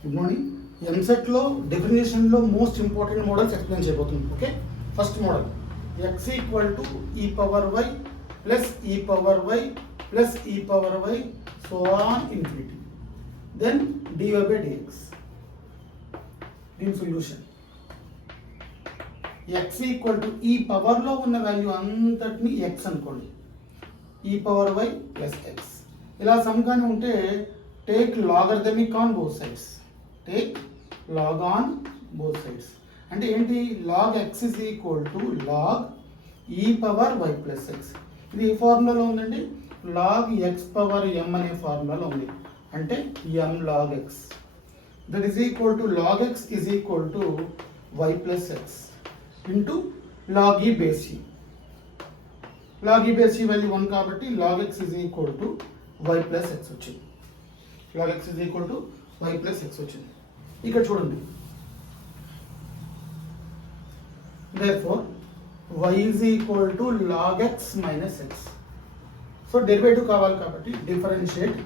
Good morning. ఎంసెట్లో డెఫినేషన్లో most important models explain చేయబోతుంది. Okay, first model x equal to e power y plus e power y plus e power y so on infinity, then dy by dx. దీని solution x equal to e పవర్లో ఉన్న వాల్యూ అంతటిని x అనుకోండి, ఈ power y plus X. ఇలా సమకాన్ని ఉంటే take logarithmic on both sides. Take log on both sides అంటే ఏంటి? Log x is equal to log e power y plus x. ఇది ఏ ఫార్ములాలో ఉందండి? లాగ్ ఎక్స్ పవర్ ఎం అనే ఫార్ములాలో ఉంది. అంటే M log x that is equal to log x is equal to y plus x into log e base e. Log e base e value 1 కాబట్టి log x is equal to y plus x వచ్చింది. Log x is equal to y plus x వచ్చింది. ఇక్కడ చూడండి, therefore y is equal to log x minus x. So derivative కావాలి కాబట్టి differentiate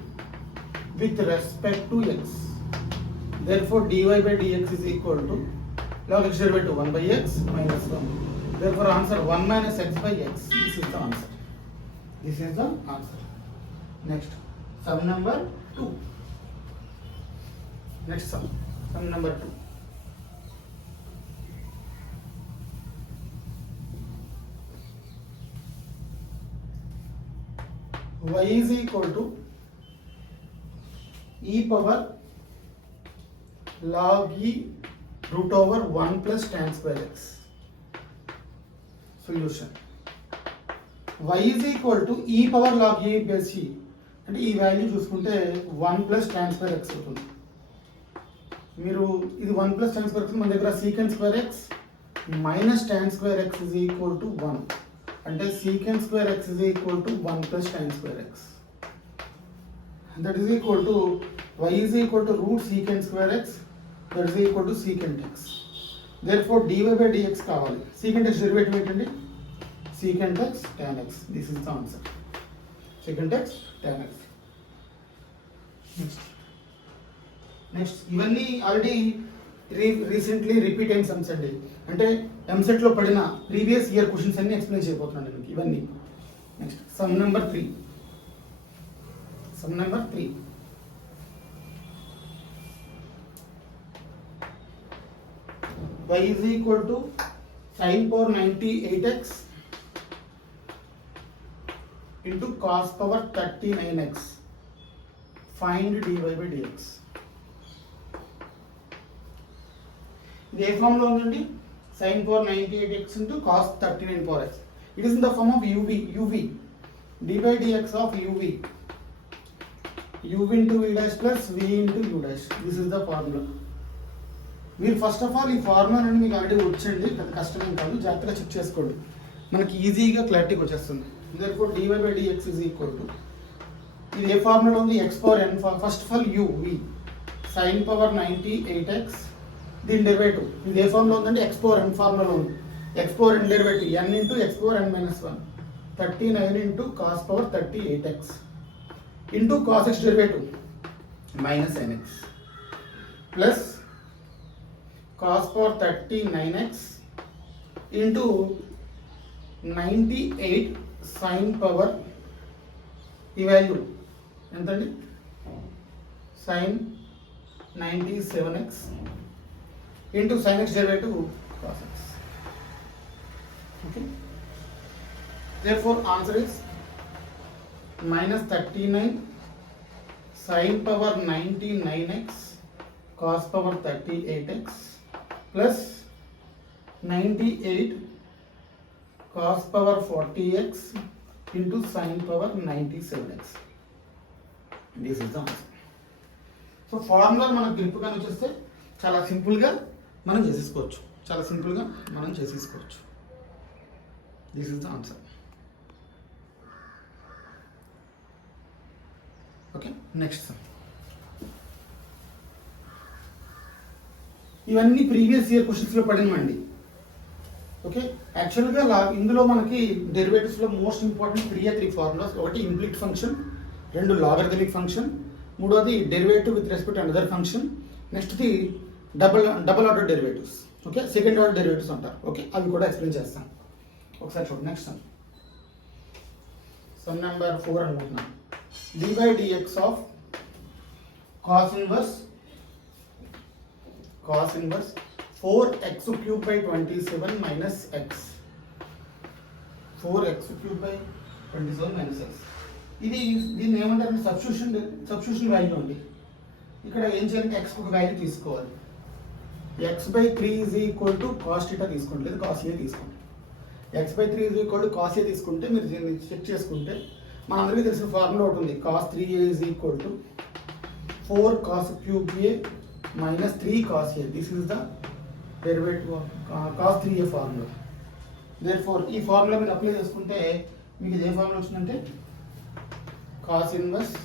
with respect to x. therefore dy by dx is equal to log x derivative 1 by x minus 1. therefore answer 1 minus x by x. This is the answer. This is the answer. Next, sum number 2. Next sum number 2. y is equal to e power log e root over 1 plus tan square x. Solution y is equal to e power log e base e అంటే ఈ వాల్యూ చూసుకుంటే 1 plus tan square x అవుతుంది. మీరు ఇది 1 plus tan square x, మన దగ్గర secant square x minus tan square x is equal to 1 అంటే secant square x is equal to 1 plus tan square x. That is equal to y is equal to root secant square x that is equal to secant x. Therefore dy by dx కావాలి. secant x derivative ఏంటండి? secant x tan x. This is the answer. secant x tan x. Next ఇవన్నీ already recently repeat అయిన సమ్స్ అండి. అంటే ఎంసెట్లో పడిన previous year questions అన్ని ఎక్స్ప్లెయిన్ చేయబోతున్నాను మీకు ఇవన్నీ. Next some number 3. Some number 3. y is equal to sin power 98x into cos power 39x. Find dy by dx. ఇది ఏ ఫామ్ లో ఉందండి? sin power 98x into cos 39 power x. It is in the form of uv d by dx of uv into v dash plus v into u dash. This is the formula. మీరు first of all ఈ ఫార్ములా నుండి మీకు ఆల్రెడీ వచ్చండి, పెద్ద కష్టమేం కాదు, జాగ్రత్తగా చెక్ చేసుకోండి, మనకి ఈజీగా క్లారిటీకి వచ్చేస్తుంది. therefore dy by dx is equal to ఇది ఏ ఫార్ములా ఉంది? x power n. First of all uv sin power 98x దీని డెరివేటివ్ ఇది ఏ ఫార్ములా ఉందంటే x power n ఫార్ములా ఉంది. x power n derivative n into x power n minus 1 39 into cos power 38x into cos x derivative minus nx plus cos power 39x into 98 sin power ఈ వాల్యూ ఎంతండి? sin 97x into sin x derivative cos x. Okay, therefore answer is minus 39 sin power 99x cos power 38x plus 98 cos power 40x into sin power 97x. This is the answer. So formula మనకు గ్రిప్గా వచ్చేస్తే చాలా సింపుల్గా మనం చేసేసుకోవచ్చు. This is the answer. Okay, next sum. ఇవన్నీ previous year క్వశ్చన్స్లో పడినవండి. ఓకే, యాక్చువల్గా ఇందులో మనకి డెరివేటివ్స్లో మోస్ట్ ఇంపార్టెంట్ 3 ఫార్ములాస్. ఒకటి ఇంప్లిట్ ఫంక్షన్, 2 లాగరిథమిక్ ఫంక్షన్, 3వది derivative with respect another function, నెక్స్ట్ది double order derivatives. Okay, second order derivatives అంటారు. ఓకే, అవి కూడా ఎక్స్ప్లెయిన్ చేస్తాను. ఒకసారి చూడండి. నెక్స్ట్ సమ్ నెంబర్ 4 అనుకుంటున్నాను. dy dx of cos inverse 4x cube by 27 minus x. 4x cube by 27 minus x. దీన్ని ఏమంటారు? సబ్స్టిట్యూషన్ వాల్యూ అండి. ఇక్కడ ఏం చేయాలంటే x ఒక వాల్యూ తీసుకోవాలి. x/3 is equal to cos θ తీసుకోండి, లేదా కాస్ a తీసుకోండి. x/3 is equal to cos a తీసుకుంటే మీరు దీన్ని చెక్ చేసుకుంటే మనందరికీ తెలిసిన ఫార్ములా ఒకటి ఉంది. cos 3a is equal to 4 cos cube a minus 3 cos a. This is the derivative of cos 3a formula. Therefore ఈ ఫార్ములా మీరు అప్లై చేసుకుంటే మీకు ఏ ఫార్ములా వచ్చిందంటే cos ఇన్వర్స్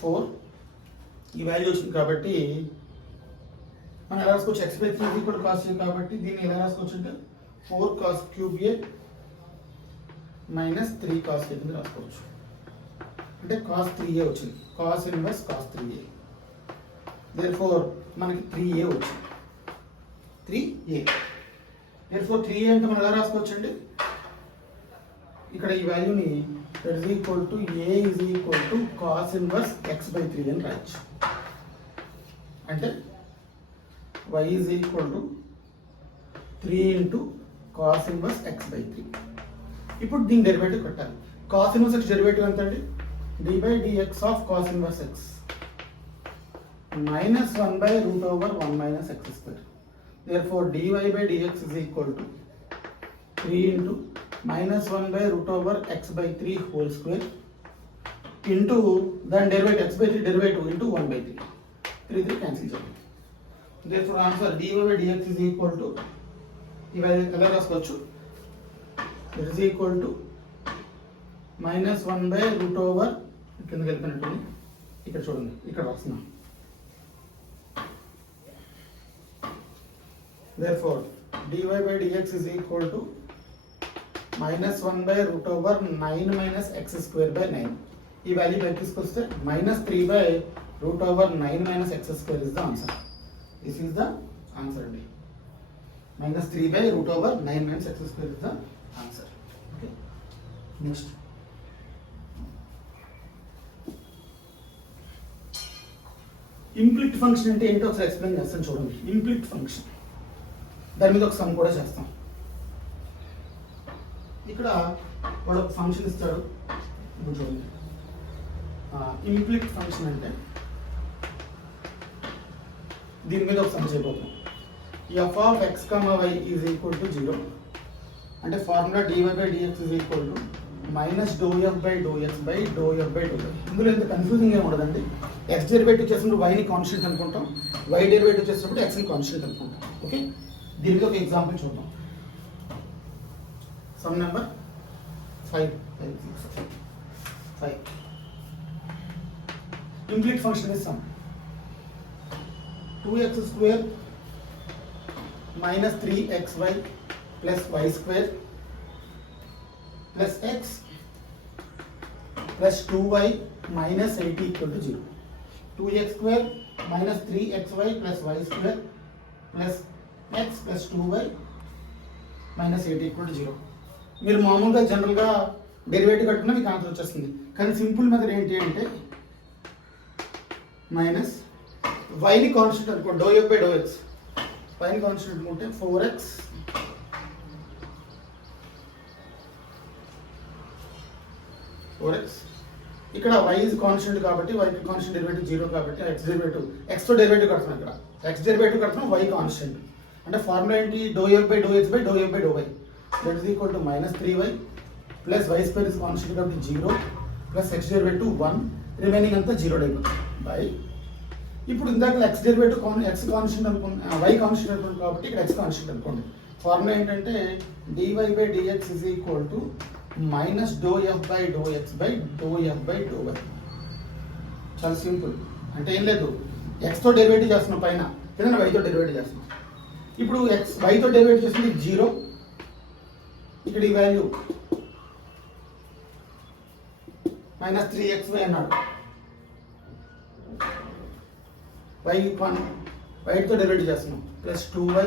4 ఈ వాల్యూ వచ్చింది. కాబట్టి మనం ఎలా రాసుకోవచ్చు? x/3 ఈక్వల్ cos a కాబట్టి దీన్ని ఎలా రాసుకోవచ్చు అంటే 4 cos cube a minus 3 cos a కింద రాసుకోవచ్చు. అంటే cos 3a వచ్చింది. cos inverse cos 3a. therefore మనకి 3a వచ్చింది. 3a. therefore 3a అంటే మనం ఎలా రాసుకోవచ్చు అండి? ఇక్కడ ఈ వాల్యూని that is equal to a is equal to cos inverse x/3 అని రాయొచ్చు. అంటే y is equal to 3 into cos inverse x/3. ఇప్పుడు దీని డెరివేటివ్ కట్టాలి. cos inverse x డెరివేటివ్ ఎంత అండి? dy dx of cos inverse x minus 1 by root over 1 minus x square. Therefore dy by dx is equal to 3 into minus 1 by root over x/3 whole square into then derivative x/3 derivative into 1 by 3. 3 cancel చేయండి. Therefore answer dy by dx is equal to ఇవి ఎలా రాసుకోవచ్చు? It is equal to minus 1 by root over కిందకి వెళ్ళిపోయినట్టుంది. ఇక్కడ చూడండి, ఇక్కడ రాస్తున్నాం. Therefore dy by dx is equal to minus 1 by root over 9 minus x square by 9. ఈ వాల్యూ బయట తీసుకొస్తే minus 3 by root over 9 minus x square is the answer. This is the answer అండి. minus 3 by root over 9 minus x square is the answer. Okay. Next. Implicit function అంటే ఏంటో ఒకసారి ఎక్స్ప్లెయిన్ చేస్తాను చూడండి. ఇంప్లిట్ ఫంక్షన్, దాని మీద ఒక సమ్ కూడా చేస్తాం. ఇక్కడ వాడు ఒక ఫంక్షన్ ఇస్తాడు. ఇప్పుడు చూడండి, ఇంప్లిట్ ఫంక్షన్ అంటే దీని మీద ఒక సమ్ చేయబోతున్నాం. f of x, y is equal to 0 అంటే formula dy by dx is equal to minus dou f by dou x by dou f by dou y. ఇందులో ఇంత కన్ఫ్యూజింగ్ ఏమి ఉండదండి. x డెరివేటివ్ చేసినప్పుడు y ని కాన్స్టెంట్ అనుకుంటాం, y డెరివేటివ్ చేసినప్పుడు x ని కాన్స్టెంట్ అనుకుంటాం. ఓకే, దీనికి ఒక ఎగ్జాంపుల్ చూద్దాం. Sum number 5. Implicit function is sum 2x square minus 3xy plus y square plus x plus 2y minus 80 equal to 0. 2x square minus 3xy plus y square plus x plus 2y minus 80 equal to 0. మీరు మామూలుగా జనరల్గా డెరివేటివ్ కట్టుకున్నా మీకు ఆన్సర్ వచ్చేస్తుంది. కానీ simple method ఏంటి అంటే minus వైని కాన్స్టెంట్ అనుకోండి, do f by do x. వైని కాన్స్టెంట్ అనుకుంటే 4x ఇక్కడ y ఇస్ కాన్స్టెంట్ కాబట్టి y కాన్స్టెంట్ డెరివేటివ్ 0 కాబట్టి x డెరివేటివ్ x తో డెరివేటివ్ కడుతున్నాం. ఇక్కడ x డెరివేటివ్ కడుతున్నాం, y కాన్స్టెంట్. అంటే ఫార్ములా ఏంటి? Do f by do x by do f by do y. That is equal to minus 3y plus y square is constant కాబట్టి 0 plus x derivative 1 రిమైనింగ్ అంతా 0 అయిపోతుంది బై. ఇప్పుడు ఇందాక x డెరివేటివ్ x కాన్స్టెంట్ అనుకోండి, y constant అనుకోండి కాబట్టి ఇక్కడ x constant అనుకోండి. ఫార్ములా ఏంటంటే dy by dx is equal to minus do f by do x by do f by do y. చాలా సింపుల్. అంటే ఏం లేదు, ఎక్స్తో డెరివేటివ్ చేస్తున్నాం పైన, కింద వైతో డెరివేటివ్ చేస్తున్నాం. ఇప్పుడు ఎక్స్ వైతో డెరివేటివ్ చేస్తుంది 0. ఇక్కడ ఈ వాల్యూ మైనస్ 3xy అన్నాడు. వైట్తో డెరివేటివ్ చేస్తున్నాం ప్లస్ 2y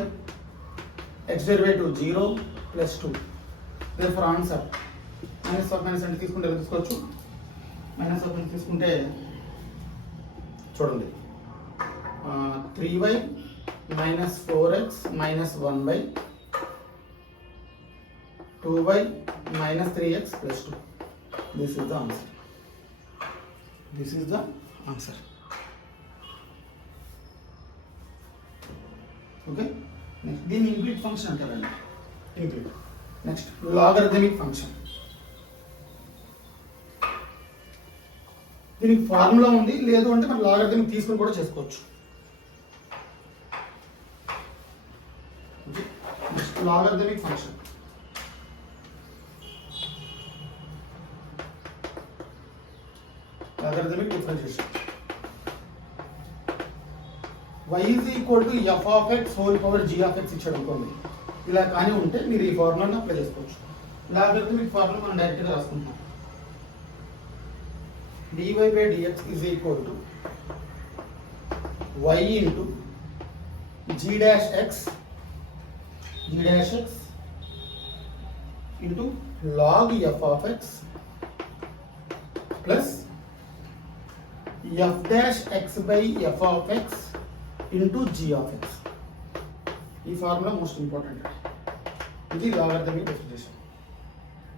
x డెరివేటివ్ 0 ప్లస్ 2. Therefore answer minus of minus అంటే తీసుకుంటే తీసుకోవచ్చు. మైనస్ ఆఫ్ మైనస్ తీసుకుంటే చూడండి 3y minus 4x minus 1 by 2y minus 3x plus 2. This is the answer. This is the answer. Okay. Next, దీని implead function అంటారండి. Implead. Next logarithmic function. దీనికి ఫార్ములా ఉంది, లేదు అంటే మనం లాగరిథమిక్ తీసుకొని కూడా చేసుకోవచ్చు. Logarithmic function. Logarithmic differentiation. Y is equal to f of x whole power g of x ఇచ్చాడు అనుకోండి. ఇలా కానీ ఉంటే మీరు ఈ ఫార్ములాను అప్లై చేసుకోవచ్చు. లాగరిథమిక్ ఫార్ములా మనం డైరెక్ట్గా రాసుకుంటాం. dy by dx is equal to y into g dash x into log f of x plus f dash x by f of x into g of x. ఈ ఫార్ములా మోస్ట్ ఇంపార్టెంట్. ఇది logarithmic differentiation.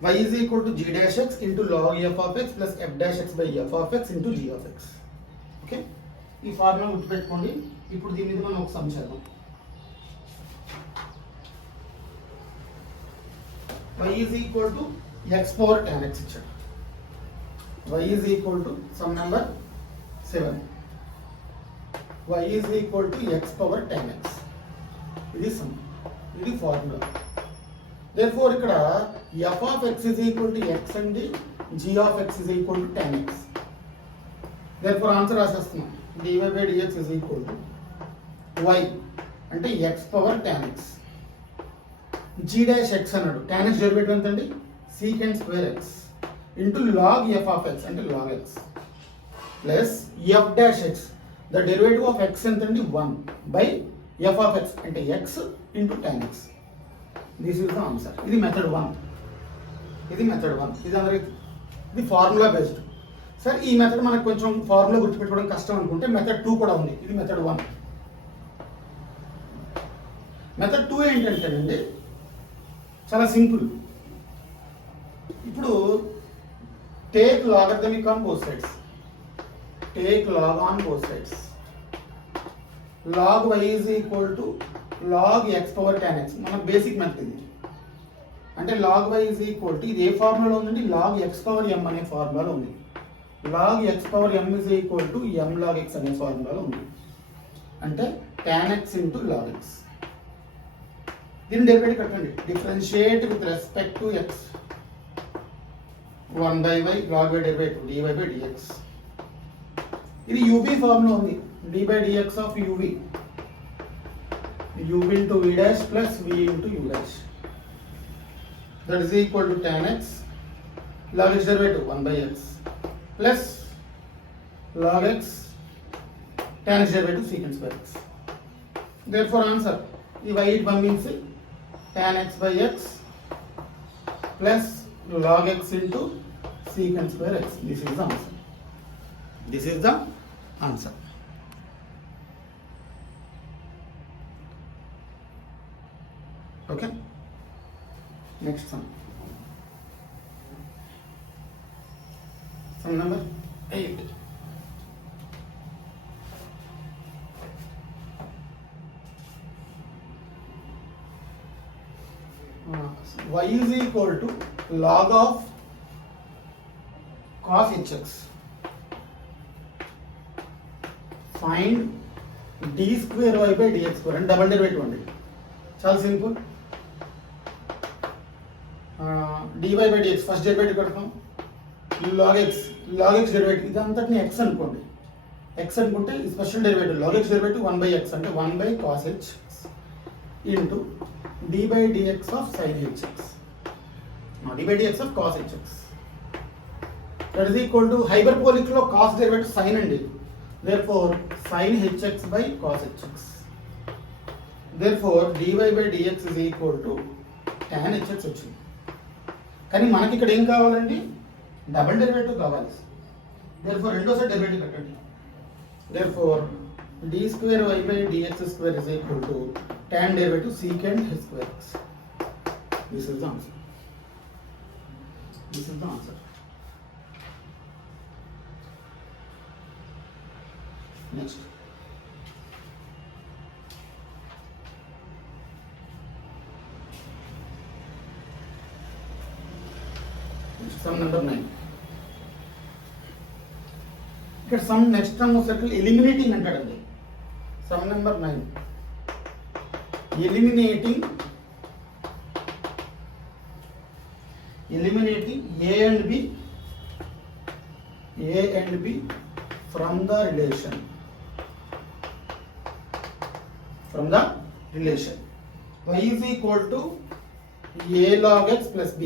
y is equal to g dash x into log f of x plus f dash x by f of x into g of x. Okay, ఈ ఫార్ములా గుర్తుపెట్టుకోండి. ఇప్పుడు దీని మీద మనం ఒక సమ్ చేద్దాం. y is equal to x power tan x ఇచ్చాడు. y is equal to some number 7. y is equal to x power tan x. ఇది సమ్, ఇది ఫార్ములా. therefore ఇక్కడ f of x is equal to x అండి, g of x is equal to tan x. therefore answer రాసేస్తున్నాం. dy by dx is equal to y అంటే x power tan x. g dash x అన్నాడు, tan x derivative ఎంత అండి, secant square x into log f of x అంటే log x plus f dash x, the derivative of x ఎంత అండి 1 by f of x అంటే x into tan x. this is the answer. ఇది మెథడ్ 1. ఇది మెథడ్ 1. ఇది అందరికి ఇది ఫార్ములా బేస్డ్. సరే, ఈ మెథడ్ మనకు కొంచెం ఫార్ములా గుర్తుపెట్టుకోవడం కష్టం అనుకుంటే మెథడ్ 2 కూడా ఉంది. ఇది మెథడ్ 1. మెథడ్ 2 ఏంటంటేనండి చాలా సింపుల్. ఇప్పుడు take logarithmic on both sides. Take log on both sides. log y is equal to log x power tan x. మన బేసిక్ మెథడ్ ఇది. అంటే log y is equal to ఇది ఏ ఫార్ములాలో ఉందండి, log x power m అనే ఫార్ములాలో ఉంది. log x power m is equal to m log x అనే ఫార్ములాలో ఉంది. అంటే tan x into log x. దీన్ని డెరివేటివ్ కట్టండి. Differentiate with respect to x 1 by y log y derivative dy by dx. ఇది uv ఫార్ములా ఉంది. d by dx of uv into v dash plus v into u dash, that is equal to tan x log x derivative 1 by x plus log x tan x derivative secant square x. therefore answer ఈ y it పంపించి tan x by x plus log x into secant square x. this is the answer. This is the answer. Okay, next sum. Sum number 8. Y is equal to log of cos hx. Find d square y by dx square and double derivative అండి. చాలా simple. dy by dx first derivative కడతాం. log x derivative ఇదంతటిని x అనుకోండి. x అనుకుంటే ఈ special derivative log x derivative 1 by x అంటే 1 by cos h into d by dx of sin hx. d by dx of cos hx. that is equal to hyperbolic లో cos derivative sin అండి. Therefore sin hx by cos hx. Therefore dy by dx is equal to tan hx వచ్చింది. కానీ మనకి ఇక్కడ ఏం కావాలండి, double derivative కావాలి. Therefore రెండోసారి డెరివేటివ్ కట్టండి. Therefore d square y by dx square is equal to tan derivative secant h square x. This is the answer. This is the answer. Next. Sum number 9. ఇక్కడ సమ్ నెక్స్ట్ టర్మ్ వచ్చేసరికి eliminating అంటాడండి. Sum number 9, eliminating a and b from the relation y is equal to a log x plus b.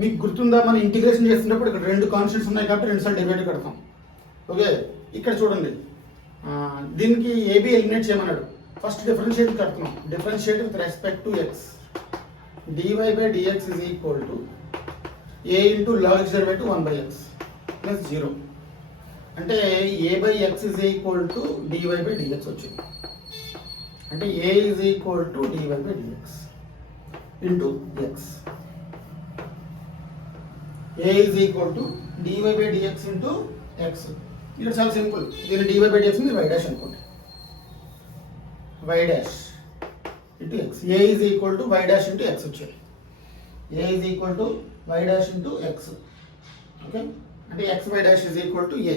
మీకు గుర్తుందా, మనం ఇంటిగ్రేషన్ చేస్తున్నప్పుడు ఇక్కడ రెండు కాన్స్టెంట్స్ ఉన్నాయి కాబట్టి రెండు సార్లు డెరివేటివ్ కడతాం. ఓకే, ఇక్కడ చూడండి, దీనికి ఏబి ఎలిమినేట్ చేయమన్నాడు. ఫస్ట్ డిఫరెన్షియేట్ కడుతున్నాం. Differentiate with respect to X. dy by dx is equal to a into log x derivative 1 by x plus 0. అంటే a by x is equal to dy by dx వచ్చింది. అంటే a is equal to dy by dx into x. a is equal to dy by dx into x. ఇక్కడ చాలా సింపుల్. దీన్ని dy by dx ని y dash అనుకోండి. y dash into x. a is equal to y dash into x వచ్చేది. a is equal to y dash into x. Okay, అంటే x y dash is equal to a.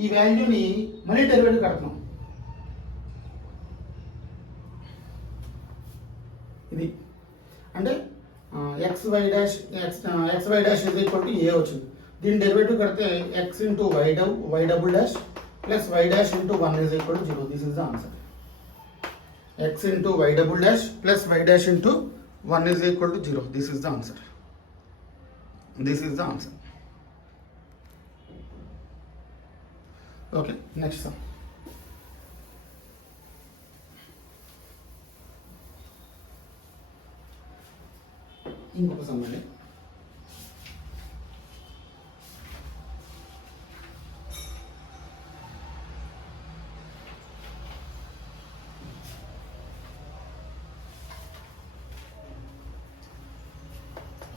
ఈ వాల్యూని మళ్ళీ డెరివేటివ్ కడుతున్నాం. ఇది అంటే x y dash is equal to a వచ్చింది. దీని డెరివేటివ్ కడితే x into y double dash plus y dash into 1 is equal to 0. This is the answer. x into y double dash plus y dash into 1 is equal to 0. This is the answer. This is the answer. Okay, next sum. ఇంకొక సమ్ అండి.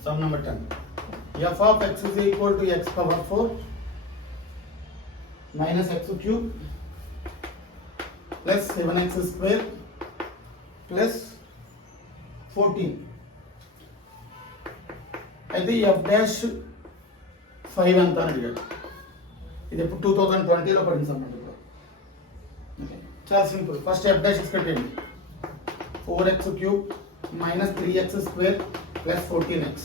Sum number 10. F of x is equal to x power 4 minus x cube plus 7x square plus 14. అయితే f dash 5 అంత అని అడిగాడు. ఇది ఇప్పుడు 2020లో పడింది సమ్. చాలా simple. First f dash expect చేయండి. 4x cube minus 3x square plus 14x.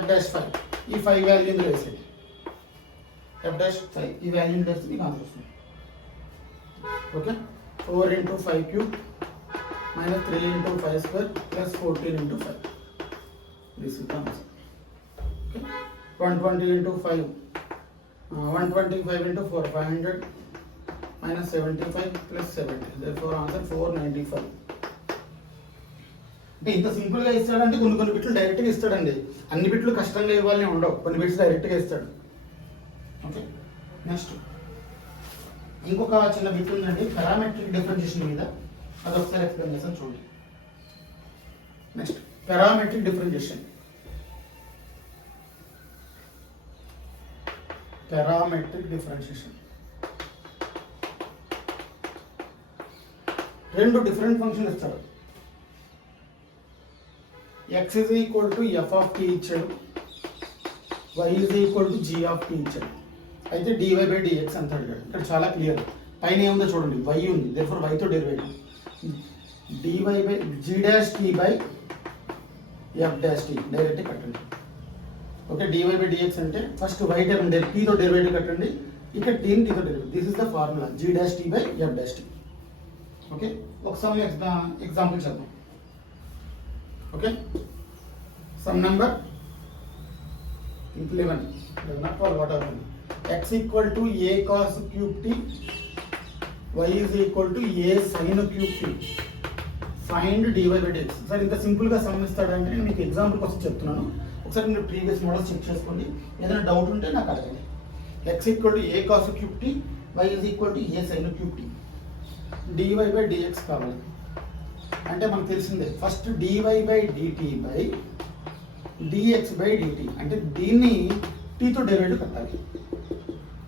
f dash 5. ఈ 5 వాల్యూ ఇందులో వేసేది. f dash 5 ఈ వాల్యూ వేస్తే మీకు ఆన్సర్ వస్తుంది. ఓకే, 4 into 5 cube minus 3 into 5 square plus 14 into 5. This is the answer. Okay, 120 into 5, 125 into 4, 500 minus 75 plus 70. Therefore answer 495. అంటే ఇంత సింపుల్గా ఇస్తాడంటే కొన్ని బిట్లు డైరెక్ట్గా ఇస్తాడండి. అన్ని బిట్లు కష్టంగా ఇవ్వాలని ఉండవు, కొన్ని బిట్స్ డైరెక్ట్గా ఇస్తాడు. ఓకే, నెక్స్ట్ ఇంకొక చిన్న బిట్ ఉందండి పారామెట్రిక్ డిఫరెన్షియేషన్ మీద. అది ఒకసారి ఎక్స్ప్లెయిన్ చేస్తాను చూడండి. Next parametric differentiation. రెండు డిఫరెంట్ ఫంక్షన్ ఇస్తాడు. x is equal to f of t ఇచ్చాడు, y is equal to g of t ఇచ్చాడు. అయితే dy by dx అంత అడిగాడు. ఇక్కడ చాలా క్లియర్. పైన ఏముందో చూడండి, y ఉంది, therefore y తో derivative dy by g dash t by f dash t direct కట్టండి. ఓకే, dy by dx అంటే ఫస్ట్ y టర్మ్ t తో డెరివేటివ్ కట్టండి. ఇక్కడ t ని t తో derivative. This is the formula g dash t by f dash t. Okay, ఒకసారి example చేద్దాం. Okay, సమ్ నెంబర్ 11 does not fall. What happened? x equal to a cos cube t, y is equal to a sine cube t. Find dy by dx. Sir ఇంత సింపుల్గా సమ్ ఇస్తాడంటే నేను మీకు ఎగ్జాంపుల్ కోసం చెప్తున్నాను. ఒకసారి మీరు ప్రీవియస్ మోడల్స్ చెక్ చేసుకోండి. ఏదైనా డౌట్ ఉంటే నాకు అడగండి. x equal to a cos cube t, y is equal to a sine cube t. dy by dx కావాలి అంటే మనకు తెలిసిందే. First dy by dt by dx by dt అంటే దీన్ని t తో డెరివేటివ్ కట్టాలి.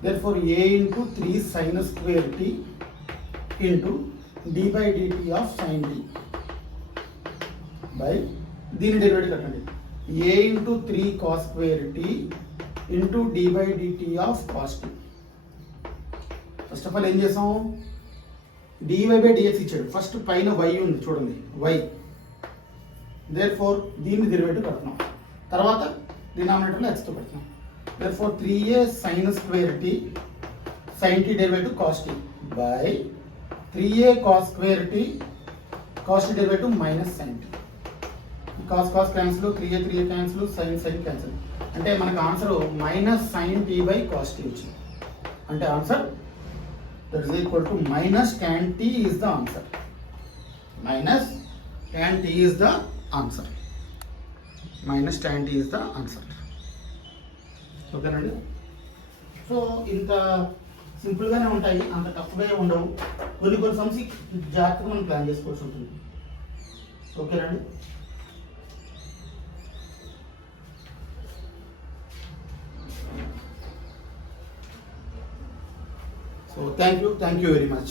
therefore a into 3 sine square t into d by dt of sine t by దీని derivative కట్టండి. a into 3 cos square t into d by dt of cos t. First of all ఏం చేసాం, dy by dx ఇచ్చాడు. ఫస్ట్ పైన y ఉంది చూడండి, y. therefore దీన్ని డెరివేటివ్ కడుతున్నాం. తర్వాత డినామినేటర్లో x తో పెడుతున్నాం. therefore 3a sin square t sin t derivative cos t by 3a cos square t cos t derivative minus sin t. cos cos cancel, 3a 3a cancel, sin sin cancel. అంటే మనకు answer minus sin t by cos t వచ్చింది. అంటే answer that is equal to minus tan t is the answer. Minus tan t is the answer. Minus tan t is the answer. ఓకేనండి. సో ఇంత సింపుల్గానే ఉంటాయి, అంత టఫ్గా ఉండవు. కొన్ని సమ్స్ జాగ్రత్తగా మనం ప్లాన్ చేసుకోవాల్సి ఉంటుంది. ఓకేనండి. So thank you very much.